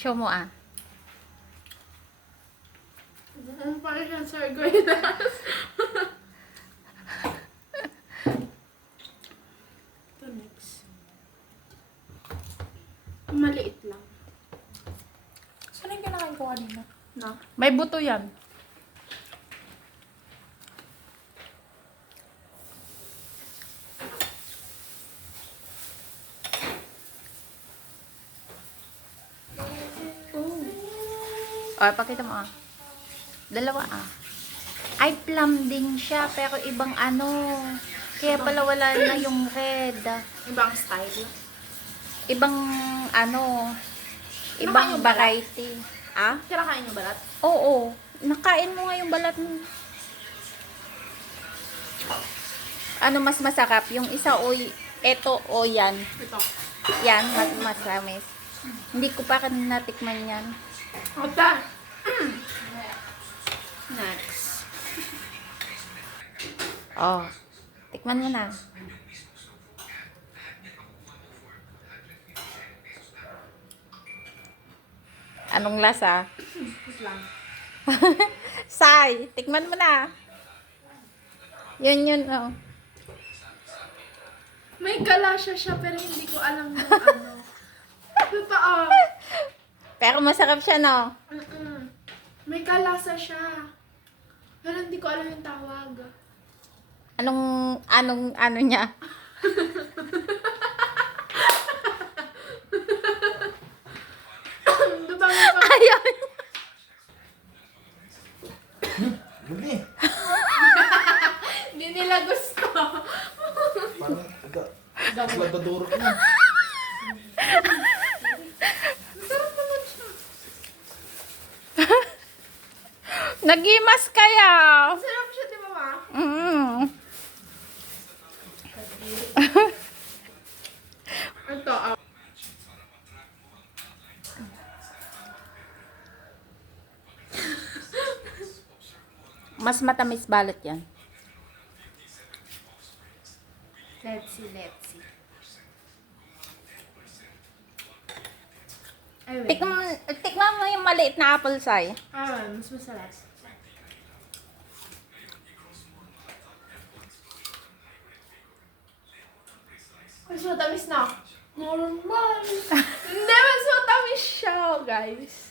Show mo ah. Parang siya sargoinas. Ito next. Maliit lang. Saan yung kinakain ko kanina? No? May buto yan. Oh, pakita mo ah. Dalawa ah. Ay, plum din siya, pero ibang ano. Kaya pala wala na yung red. Ibang style. Ibang ano, ibang yung balat? variety. Ah? Kinakain yung balat? Oo. Nakain mo nga yung balat mo. Ano mas masarap? Yung isa o eto o yan. Ito. Yan, mas masamis. Hindi ko pa rin natikman yan. Ota! Next. Oh, tikman mo na. Anong lasa? Wait lang. Sai, tikman mo na. Yun, oh. May galasya siya pero hindi ko alam yung ano. Totoo. Pero masarap siya, no? May kalasa siya. Pero hindi ko alam yung tawag. Ano niya? Totoo ko. Ayun. Gabi. Hindi nila gusto. Parang agad-agad na. Sarap naman siya. Nagimas kaya. Sarap siya, di ba ma? Ito, Mas matamis balot yan. let's see. Ay, wait. Tikman mo yung maliit na apple sai. Mas masarap. Mas matamis na. Normal. Hindi, mas matamis siya, guys.